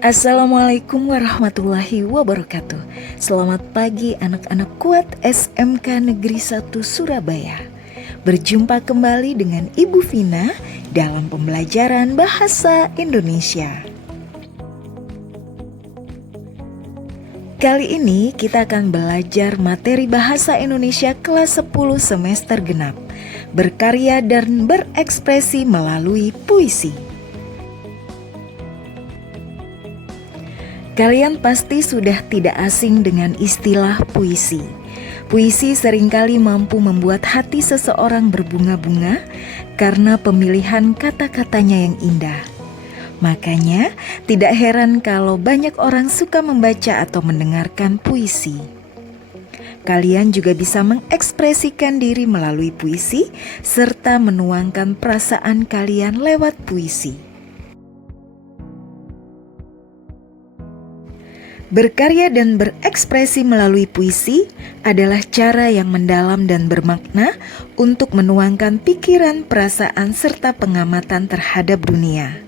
Assalamualaikum warahmatullahi wabarakatuh. Selamat pagi anak-anak kuat SMK Negeri 1 Surabaya. Berjumpa kembali dengan Ibu Vina dalam pembelajaran Bahasa Indonesia. Kali ini kita akan belajar materi Bahasa Indonesia kelas 10 semester genap. Berkarya dan berekspresi melalui puisi. Kalian pasti sudah tidak asing dengan istilah puisi. Puisi seringkali mampu membuat hati seseorang berbunga-bunga karena pemilihan kata-katanya yang indah. Makanya, tidak heran kalau banyak orang suka membaca atau mendengarkan puisi. Kalian juga bisa mengekspresikan diri melalui puisi serta menuangkan perasaan kalian lewat puisi. Berkarya dan berekspresi melalui puisi adalah cara yang mendalam dan bermakna untuk menuangkan pikiran, perasaan, serta pengamatan terhadap dunia.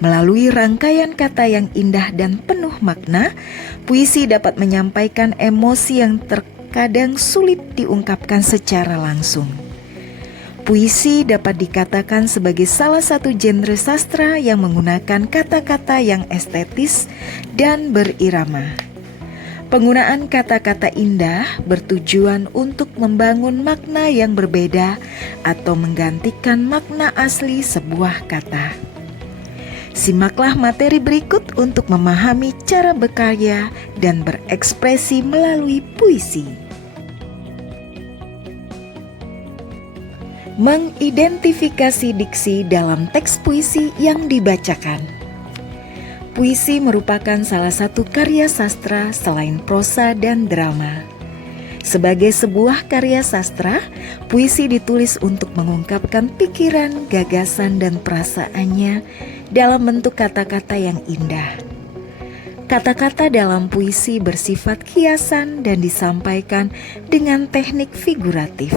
Melalui rangkaian kata yang indah dan penuh makna, puisi dapat menyampaikan emosi yang terkadang sulit diungkapkan secara langsung. Puisi dapat dikatakan sebagai salah satu genre sastra yang menggunakan kata-kata yang estetis dan berirama. Penggunaan kata-kata indah bertujuan untuk membangun makna yang berbeda atau menggantikan makna asli sebuah kata. Simaklah materi berikut untuk memahami cara berkarya dan berekspresi melalui puisi. Mengidentifikasi diksi dalam teks puisi yang dibacakan. Puisi merupakan salah satu karya sastra selain prosa dan drama. Sebagai sebuah karya sastra, puisi ditulis untuk mengungkapkan pikiran, gagasan, dan perasaannya dalam bentuk kata-kata yang indah. Kata-kata dalam puisi bersifat kiasan dan disampaikan dengan teknik figuratif.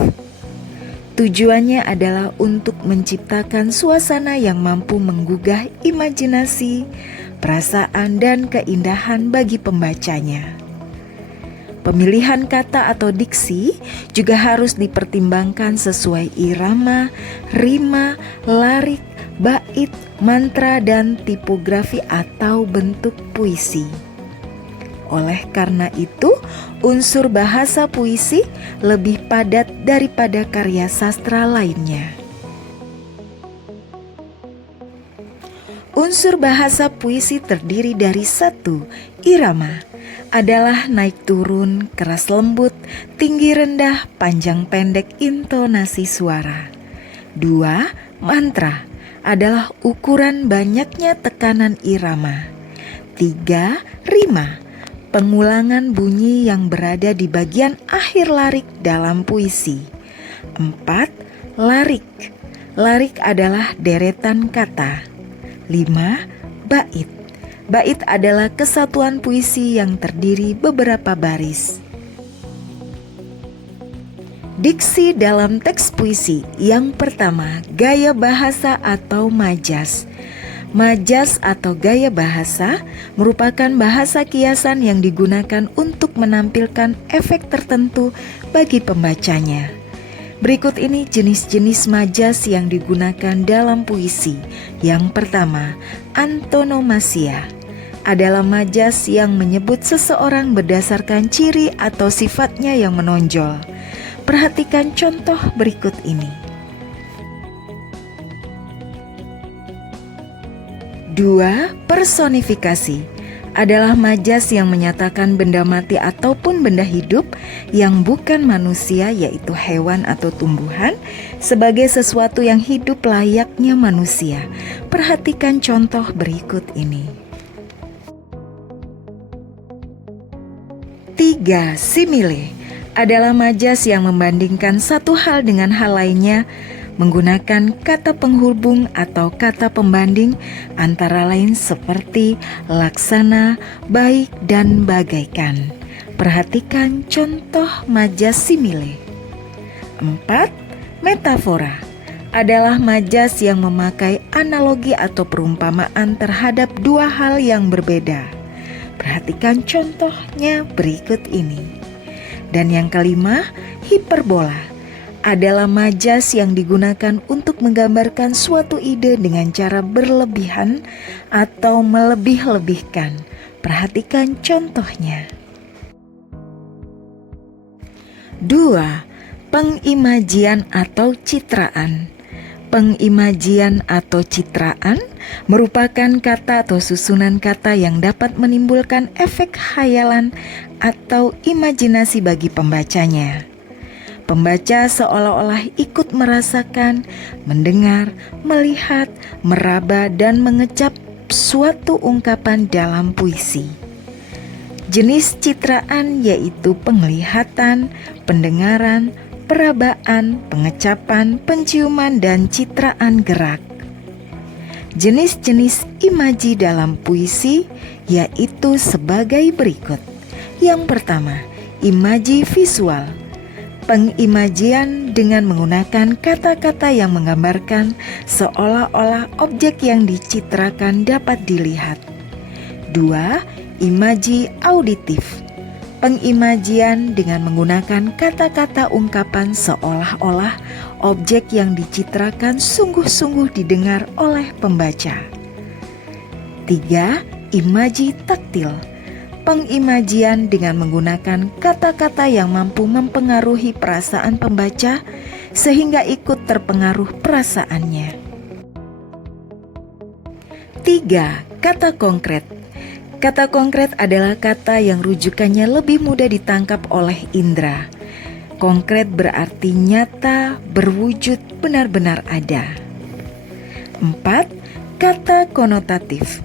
Tujuannya adalah untuk menciptakan suasana yang mampu menggugah imajinasi, perasaan, dan keindahan bagi pembacanya. Pemilihan kata atau diksi juga harus dipertimbangkan sesuai irama, rima, larik, bait, mantra, dan tipografi atau bentuk puisi. Oleh karena itu, unsur bahasa puisi lebih padat daripada karya sastra lainnya. Unsur bahasa puisi terdiri dari 1. Irama adalah naik turun, keras lembut, tinggi rendah, panjang pendek intonasi suara. 2. Mantra adalah ukuran banyaknya tekanan irama. 3. Rima, pengulangan bunyi yang berada di bagian akhir larik dalam puisi. 4. Larik. Larik adalah deretan kata. 5. Bait. Bait adalah kesatuan puisi yang terdiri beberapa baris. Diksi dalam teks puisi. Yang pertama, gaya bahasa atau majas. Majas atau gaya bahasa merupakan bahasa kiasan yang digunakan untuk menampilkan efek tertentu bagi pembacanya. Berikut ini jenis-jenis majas yang digunakan dalam puisi. Yang pertama, antonomasia adalah majas yang menyebut seseorang berdasarkan ciri atau sifatnya yang menonjol. Perhatikan contoh berikut ini. 2. Personifikasi adalah majas yang menyatakan benda mati ataupun benda hidup yang bukan manusia, yaitu hewan atau tumbuhan, sebagai sesuatu yang hidup layaknya manusia. Perhatikan contoh berikut ini. 3. Simile adalah majas yang membandingkan satu hal dengan hal lainnya menggunakan kata penghubung atau kata pembanding antara lain seperti laksana, baik, dan bagaikan. Perhatikan contoh majas simile. 4. Metafora adalah majas yang memakai analogi atau perumpamaan terhadap dua hal yang berbeda. Perhatikan contohnya berikut ini. Dan yang kelima, hiperbola adalah majas yang digunakan untuk menggambarkan suatu ide dengan cara berlebihan atau melebih-lebihkan. Perhatikan contohnya. 2. Pengimajian atau citraan. Pengimajian atau citraan merupakan kata atau susunan kata yang dapat menimbulkan efek khayalan atau imajinasi bagi pembacanya. Pembaca seolah-olah ikut merasakan, mendengar, melihat, meraba, dan mengecap suatu ungkapan dalam puisi. Jenis citraan yaitu penglihatan, pendengaran, perabaan, pengecapan, penciuman, dan citraan gerak. Jenis-jenis imaji dalam puisi yaitu sebagai berikut. Yang pertama, imaji visual. Pengimajian dengan menggunakan kata-kata yang menggambarkan seolah-olah objek yang dicitrakan dapat dilihat. 2. Imaji auditif. Pengimajian dengan menggunakan kata-kata ungkapan seolah-olah objek yang dicitrakan sungguh-sungguh didengar oleh pembaca. 3. Imaji taktil. Pengimajian dengan menggunakan kata-kata yang mampu mempengaruhi perasaan pembaca sehingga ikut terpengaruh perasaannya. 3. Kata konkret. Kata konkret adalah kata yang rujukannya lebih mudah ditangkap oleh indera. Konkret berarti nyata, berwujud, benar-benar ada. 4. Kata konotatif.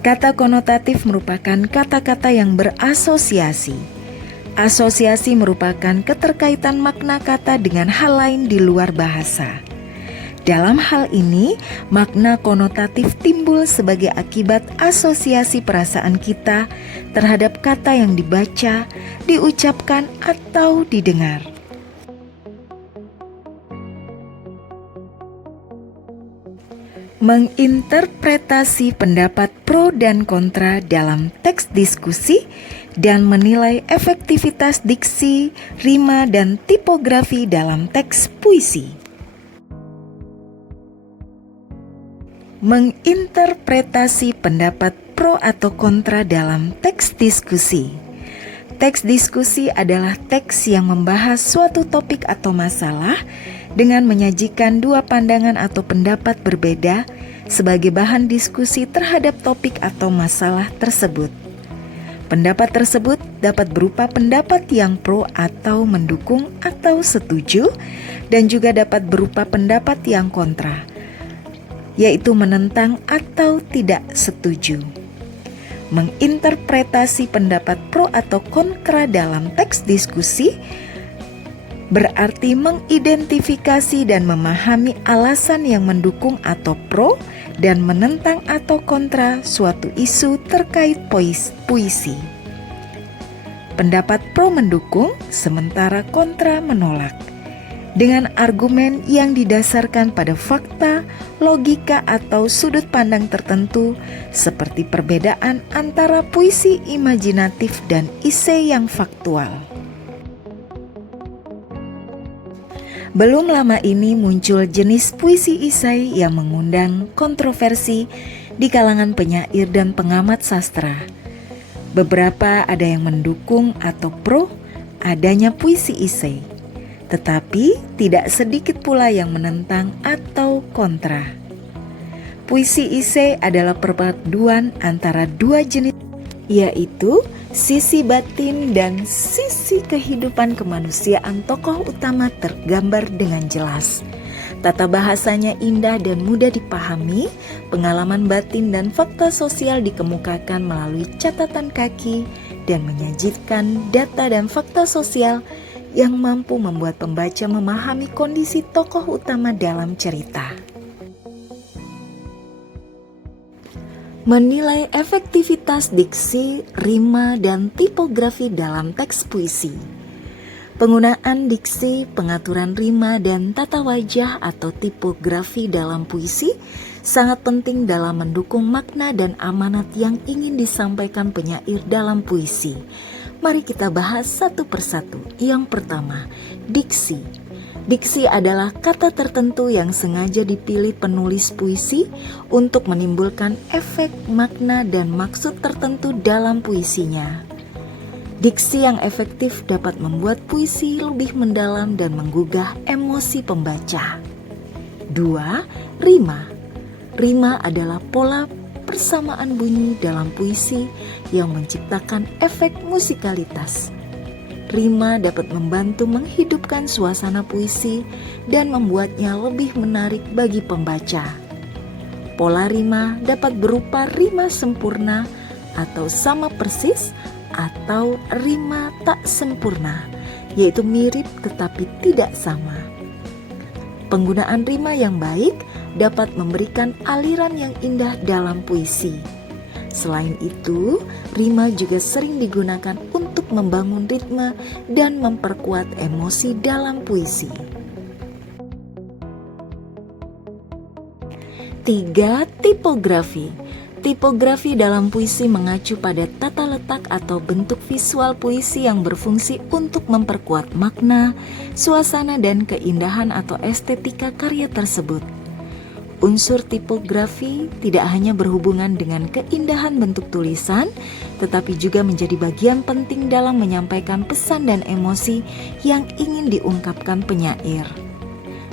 Kata konotatif merupakan kata-kata yang berasosiasi. Asosiasi merupakan keterkaitan makna kata dengan hal lain di luar bahasa. Dalam hal ini, makna konotatif timbul sebagai akibat asosiasi perasaan kita terhadap kata yang dibaca, diucapkan, atau didengar. Menginterpretasi pendapat pro dan kontra dalam teks diskusi dan menilai efektivitas diksi, rima, dan tipografi dalam teks puisi. Menginterpretasi pendapat pro atau kontra dalam teks diskusi. Teks diskusi adalah teks yang membahas suatu topik atau masalah dengan menyajikan dua pandangan atau pendapat berbeda sebagai bahan diskusi terhadap topik atau masalah tersebut. Pendapat tersebut dapat berupa pendapat yang pro atau mendukung atau setuju, dan juga dapat berupa pendapat yang kontra, yaitu menentang atau tidak setuju. Menginterpretasi pendapat pro atau kontra dalam teks diskusi berarti mengidentifikasi dan memahami alasan yang mendukung atau pro dan menentang atau kontra suatu isu terkait puisi. Pendapat pro mendukung, sementara kontra menolak, dengan argumen yang didasarkan pada fakta, logika, atau sudut pandang tertentu, seperti perbedaan antara puisi imajinatif dan esai yang faktual. Belum lama ini muncul jenis puisi esai yang mengundang kontroversi di kalangan penyair dan pengamat sastra. Beberapa ada yang mendukung atau pro adanya puisi esai, tetapi tidak sedikit pula yang menentang atau kontra. Puisi esai adalah perpaduan antara dua jenis, yaitu sisi batin dan sisi kehidupan kemanusiaan tokoh utama tergambar dengan jelas. Tata bahasanya indah dan mudah dipahami, pengalaman batin dan fakta sosial dikemukakan melalui catatan kaki dan menyajikan data dan fakta sosial yang mampu membuat pembaca memahami kondisi tokoh utama dalam cerita. Menilai efektivitas diksi, rima, dan tipografi dalam teks puisi. Penggunaan diksi, pengaturan rima, dan tata wajah atau tipografi dalam puisi sangat penting dalam mendukung makna dan amanat yang ingin disampaikan penyair dalam puisi. Mari kita bahas satu persatu. Yang pertama, diksi. Diksi adalah kata tertentu yang sengaja dipilih penulis puisi untuk menimbulkan efek, makna, dan maksud tertentu dalam puisinya. Diksi yang efektif dapat membuat puisi lebih mendalam dan menggugah emosi pembaca. 2. Rima. Rima adalah pola persamaan bunyi dalam puisi yang menciptakan efek musikalitas. Rima dapat membantu menghidupkan suasana puisi dan membuatnya lebih menarik bagi pembaca. Pola rima dapat berupa rima sempurna atau sama persis, atau rima tak sempurna, yaitu mirip tetapi tidak sama. Penggunaan rima yang baik dapat memberikan aliran yang indah dalam puisi. Selain itu, rima juga sering digunakan untuk membangun ritme dan memperkuat emosi dalam puisi. 3. Tipografi. Tipografi dalam puisi mengacu pada tata letak atau bentuk visual puisi yang berfungsi untuk memperkuat makna, suasana, dan keindahan atau estetika karya tersebut. Unsur tipografi tidak hanya berhubungan dengan keindahan bentuk tulisan, tetapi juga menjadi bagian penting dalam menyampaikan pesan dan emosi yang ingin diungkapkan penyair.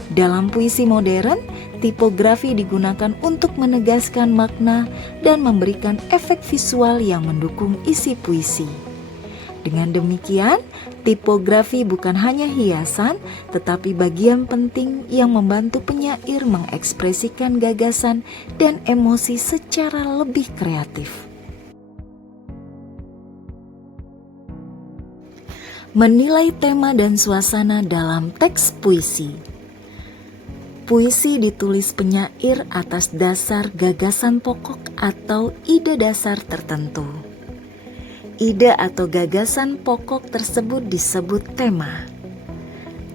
Dalam puisi modern, tipografi digunakan untuk menegaskan makna dan memberikan efek visual yang mendukung isi puisi. Dengan demikian, tipografi bukan hanya hiasan, tetapi bagian penting yang membantu penyair mengekspresikan gagasan dan emosi secara lebih kreatif. Menilai tema dan suasana dalam teks puisi. Puisi ditulis penyair atas dasar gagasan pokok atau ide dasar tertentu. Ide atau gagasan pokok tersebut disebut tema.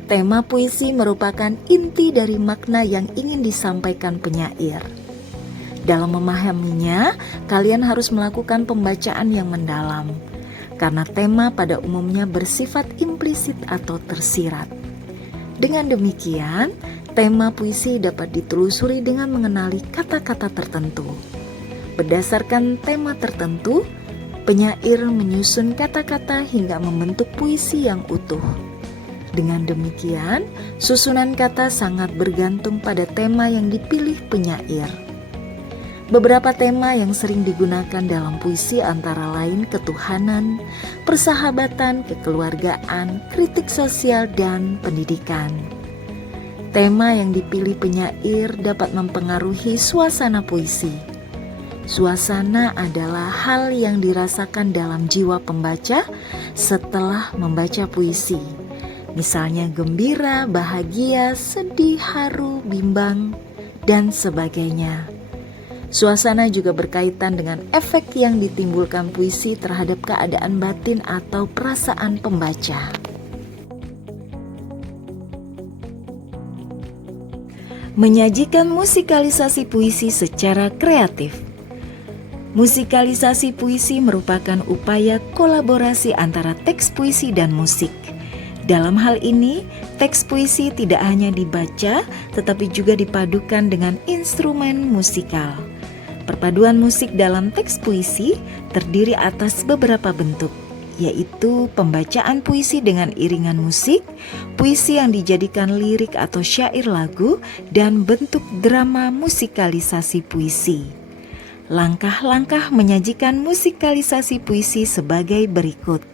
Tema puisi merupakan inti dari makna yang ingin disampaikan penyair. Dalam memahaminya, kalian harus melakukan pembacaan yang mendalam, karena tema pada umumnya bersifat implisit atau tersirat. Dengan demikian, tema puisi dapat ditelusuri dengan mengenali kata-kata tertentu. Berdasarkan tema tertentu, penyair menyusun kata-kata hingga membentuk puisi yang utuh. Dengan demikian, susunan kata sangat bergantung pada tema yang dipilih penyair. Beberapa tema yang sering digunakan dalam puisi antara lain ketuhanan, persahabatan, kekeluargaan, kritik sosial, dan pendidikan. Tema yang dipilih penyair dapat mempengaruhi suasana puisi. Suasana adalah hal yang dirasakan dalam jiwa pembaca setelah membaca puisi. Misalnya gembira, bahagia, sedih, haru, bimbang, dan sebagainya. Suasana juga berkaitan dengan efek yang ditimbulkan puisi terhadap keadaan batin atau perasaan pembaca. Menyajikan musikalisasi puisi secara kreatif. Musikalisasi puisi merupakan upaya kolaborasi antara teks puisi dan musik. Dalam hal ini, teks puisi tidak hanya dibaca, tetapi juga dipadukan dengan instrumen musikal. Perpaduan musik dalam teks puisi terdiri atas beberapa bentuk, yaitu pembacaan puisi dengan iringan musik, puisi yang dijadikan lirik atau syair lagu, dan bentuk drama musikalisasi puisi. Langkah-langkah menyajikan musikalisasi puisi sebagai berikut.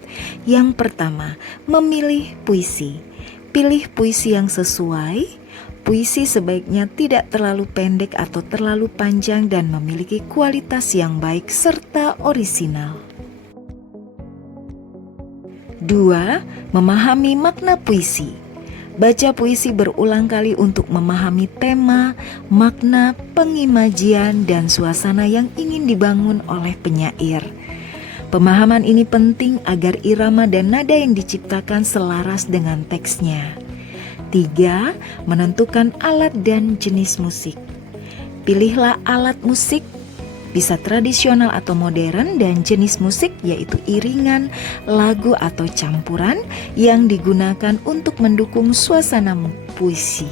Yang pertama, memilih puisi. Pilih puisi yang sesuai. Puisi sebaiknya tidak terlalu pendek atau terlalu panjang dan memiliki kualitas yang baik serta orisinal. 2. Memahami makna puisi. Baca puisi berulang kali untuk memahami tema, makna, pengimajian, dan suasana yang ingin dibangun oleh penyair. Pemahaman ini penting agar irama dan nada yang diciptakan selaras dengan teksnya. 3. Menentukan alat dan jenis musik. Pilihlah alat musik, bisa tradisional atau modern, dan jenis musik yaitu iringan, lagu atau campuran yang digunakan untuk mendukung suasana puisi.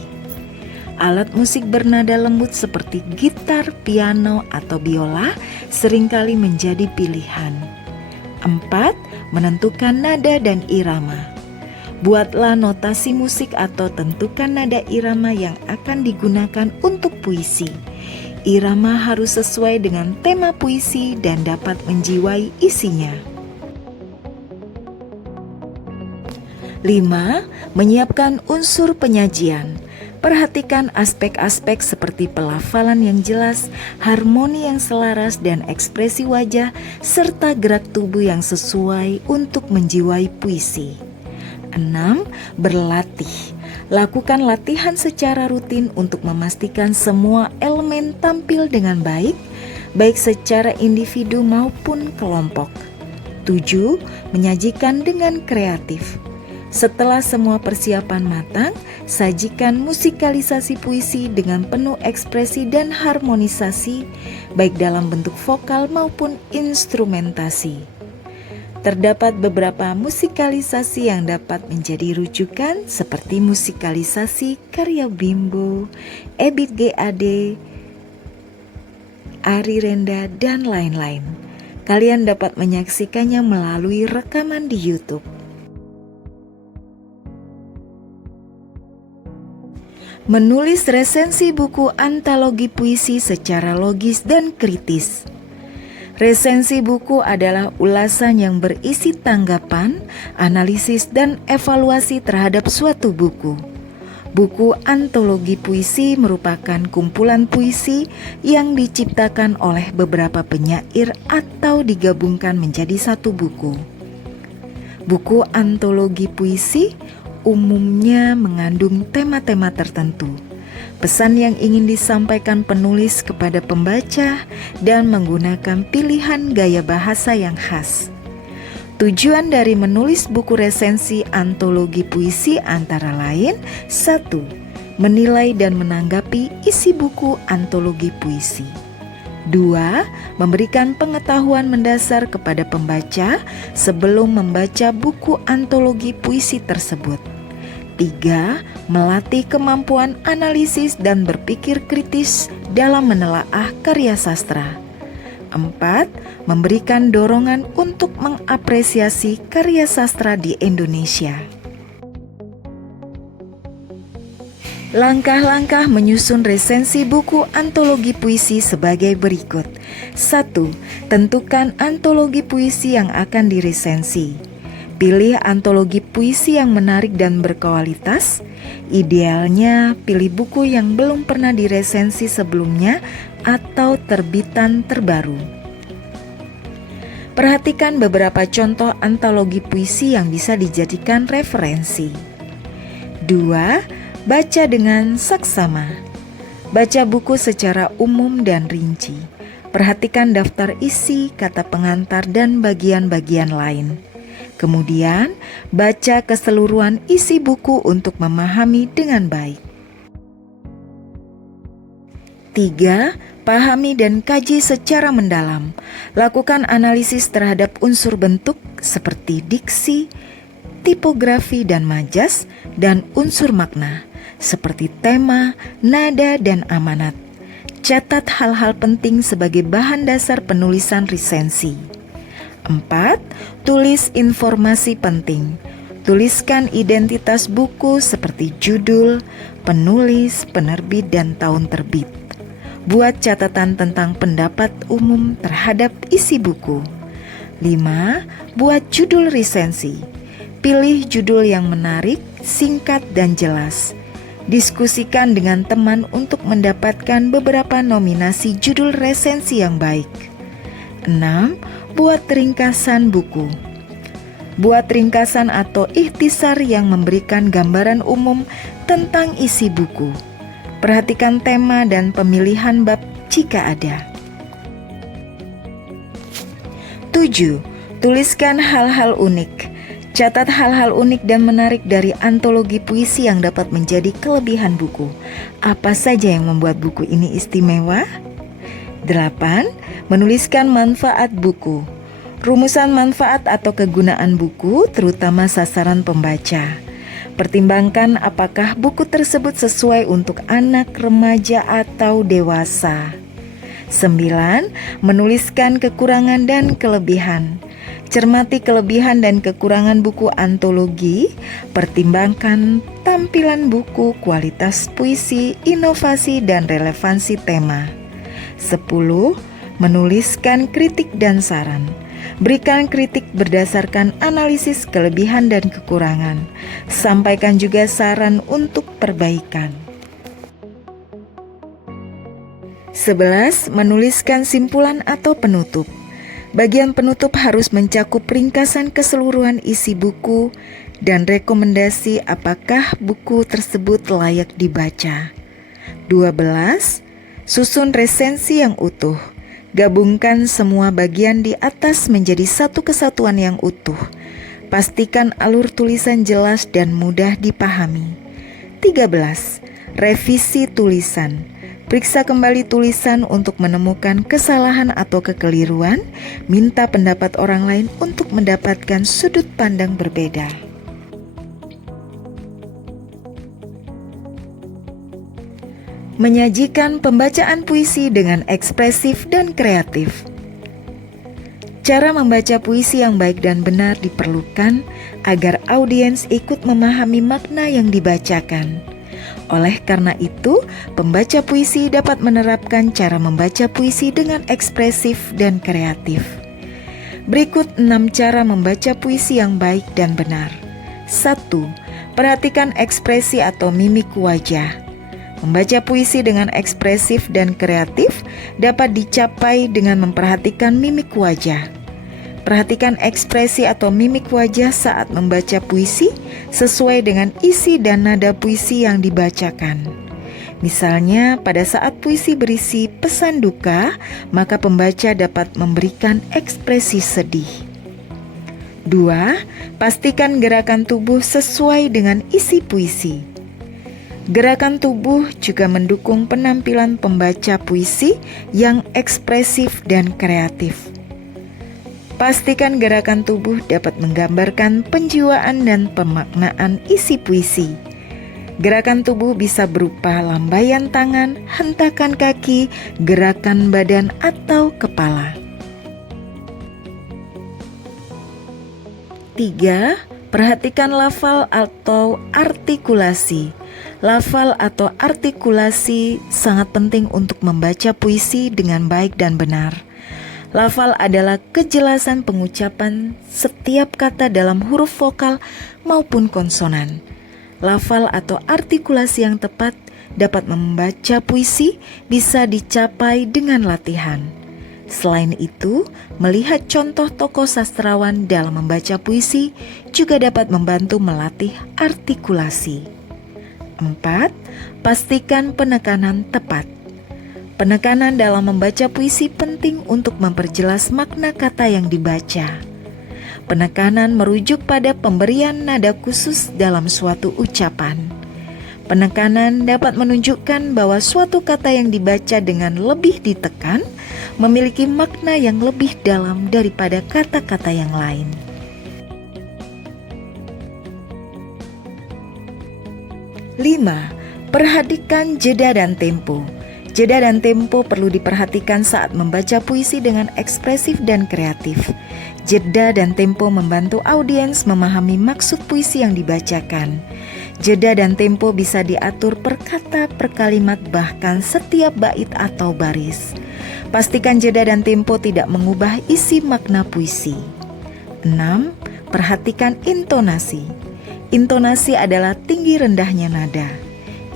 Alat musik bernada lembut seperti gitar, piano, atau biola seringkali menjadi pilihan. 4. Menentukan nada dan irama. Buatlah notasi musik atau tentukan nada irama yang akan digunakan untuk puisi. Irama harus sesuai dengan tema puisi dan dapat menjiwai isinya. 5. Menyiapkan unsur penyajian. Perhatikan aspek-aspek seperti pelafalan yang jelas, harmoni yang selaras, dan ekspresi wajah, serta gerak tubuh yang sesuai untuk menjiwai puisi. 6. Berlatih. Lakukan latihan secara rutin untuk memastikan semua elemen tampil dengan baik, baik secara individu maupun kelompok. 7. Menyajikan dengan kreatif. Setelah semua persiapan matang, sajikan musikalisasi puisi dengan penuh ekspresi dan harmonisasi, baik dalam bentuk vokal maupun instrumentasi. Terdapat beberapa musikalisasi yang dapat menjadi rujukan seperti musikalisasi karya Bimbo, Ebit G. Ade, Ari Renda, dan lain-lain. Kalian dapat menyaksikannya melalui rekaman di YouTube. Menulis resensi buku antologi puisi secara logis dan kritis. Resensi buku adalah ulasan yang berisi tanggapan, analisis, dan evaluasi terhadap suatu buku. Buku antologi puisi merupakan kumpulan puisi yang diciptakan oleh beberapa penyair atau digabungkan menjadi satu buku. Buku antologi puisi umumnya mengandung tema-tema tertentu, pesan yang ingin disampaikan penulis kepada pembaca, dan menggunakan pilihan gaya bahasa yang khas. Tujuan dari menulis buku resensi antologi puisi antara lain: 1. Menilai dan menanggapi isi buku antologi puisi. 2. Memberikan pengetahuan mendasar kepada pembaca sebelum membaca buku antologi puisi tersebut. 3. Melatih kemampuan analisis dan berpikir kritis dalam menelaah karya sastra. 4. Memberikan dorongan untuk mengapresiasi karya sastra di Indonesia. Langkah-langkah menyusun resensi buku antologi puisi sebagai berikut. 1. Tentukan antologi puisi yang akan diresensi. Pilih antologi puisi yang menarik dan berkualitas. Idealnya pilih buku yang belum pernah diresensi sebelumnya atau terbitan terbaru. Perhatikan beberapa contoh antologi puisi yang bisa dijadikan referensi. 2. Baca dengan saksama. Baca buku secara umum dan rinci. Perhatikan daftar isi, kata pengantar, dan bagian-bagian lain. Kemudian, baca keseluruhan isi buku untuk memahami dengan baik. 3. Pahami dan kaji secara mendalam. Lakukan analisis terhadap unsur bentuk seperti diksi, tipografi dan majas, dan unsur makna seperti tema, nada, dan amanat. Catat hal-hal penting sebagai bahan dasar penulisan resensi. 4. Tulis informasi penting. Tuliskan identitas buku seperti judul, penulis, penerbit, dan tahun terbit. Buat catatan tentang pendapat umum terhadap isi buku. 5. Buat judul resensi. Pilih judul yang menarik, singkat, dan jelas. Diskusikan dengan teman untuk mendapatkan beberapa nominasi judul resensi yang baik. 6. Buat ringkasan buku. Buat ringkasan atau ikhtisar yang memberikan gambaran umum tentang isi buku. Perhatikan tema dan pemilihan bab jika ada. 7. Tuliskan hal-hal unik. Catat hal-hal unik dan menarik dari antologi puisi yang dapat menjadi kelebihan buku. Apa saja yang membuat buku ini istimewa? 8. Menuliskan manfaat buku. Rumusan manfaat atau kegunaan buku, terutama sasaran pembaca. Pertimbangkan apakah buku tersebut sesuai untuk anak, remaja, atau dewasa. 9. Menuliskan kekurangan dan kelebihan. Cermati kelebihan dan kekurangan buku antologi, pertimbangkan tampilan buku, kualitas puisi, inovasi, dan relevansi tema. 10. Menuliskan kritik dan saran. Berikan kritik berdasarkan analisis kelebihan dan kekurangan. Sampaikan juga saran untuk perbaikan. 11. Menuliskan simpulan atau penutup. Bagian penutup harus mencakup ringkasan keseluruhan isi buku dan rekomendasi apakah buku tersebut layak dibaca. 12. Susun resensi yang utuh. Gabungkan semua bagian di atas menjadi satu kesatuan yang utuh. Pastikan alur tulisan jelas dan mudah dipahami. 13. Revisi tulisan. Periksa kembali tulisan untuk menemukan kesalahan atau kekeliruan. Minta pendapat orang lain untuk mendapatkan sudut pandang berbeda. Menyajikan pembacaan puisi dengan ekspresif dan kreatif. Cara membaca puisi yang baik dan benar diperlukan agar audiens ikut memahami makna yang dibacakan. Oleh karena itu, pembaca puisi dapat menerapkan cara membaca puisi dengan ekspresif dan kreatif. Berikut 6 cara membaca puisi yang baik dan benar. 1. Perhatikan ekspresi atau mimik wajah. Membaca puisi dengan ekspresif dan kreatif dapat dicapai dengan memperhatikan mimik wajah. Perhatikan ekspresi atau mimik wajah saat membaca puisi sesuai dengan isi dan nada puisi yang dibacakan. Misalnya, pada saat puisi berisi pesan duka, maka pembaca dapat memberikan ekspresi sedih. 2. Pastikan gerakan tubuh sesuai dengan isi puisi. Gerakan tubuh juga mendukung penampilan pembaca puisi yang ekspresif dan kreatif. Pastikan gerakan tubuh dapat menggambarkan penjiwaan dan pemaknaan isi puisi. Gerakan tubuh bisa berupa lambaian tangan, hentakan kaki, gerakan badan, atau kepala. 3. Perhatikan lafal atau artikulasi. Lafal atau artikulasi sangat penting untuk membaca puisi dengan baik dan benar. Lafal adalah kejelasan pengucapan setiap kata dalam huruf vokal maupun konsonan. Lafal atau artikulasi yang tepat dapat membaca puisi bisa dicapai dengan latihan. Selain itu, melihat contoh tokoh sastrawan dalam membaca puisi juga dapat membantu melatih artikulasi. 4. Pastikan penekanan tepat. Penekanan dalam membaca puisi penting untuk memperjelas makna kata yang dibaca. Penekanan merujuk pada pemberian nada khusus dalam suatu ucapan. Penekanan dapat menunjukkan bahwa suatu kata yang dibaca dengan lebih ditekan memiliki makna yang lebih dalam daripada kata-kata yang lain. 5. Perhatikan jeda dan tempo. Jeda dan tempo perlu diperhatikan saat membaca puisi dengan ekspresif dan kreatif. Jeda dan tempo membantu audiens memahami maksud puisi yang dibacakan. Jeda dan tempo bisa diatur per kata, per kalimat, bahkan setiap bait atau baris. Pastikan jeda dan tempo tidak mengubah isi makna puisi. 6. Perhatikan intonasi. Intonasi adalah tinggi rendahnya nada.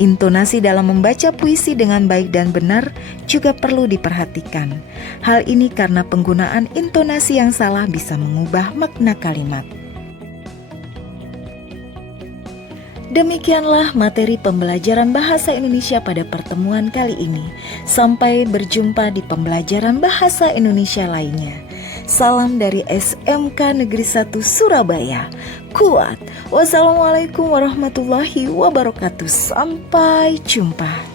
Intonasi dalam membaca puisi dengan baik dan benar juga perlu diperhatikan. Hal ini karena penggunaan intonasi yang salah bisa mengubah makna kalimat. Demikianlah materi pembelajaran bahasa Indonesia pada pertemuan kali ini. Sampai berjumpa di pembelajaran bahasa Indonesia lainnya. Salam dari SMK Negeri 1 Surabaya. Kuat. Wassalamualaikum warahmatullahi wabarakatuh. Sampai jumpa.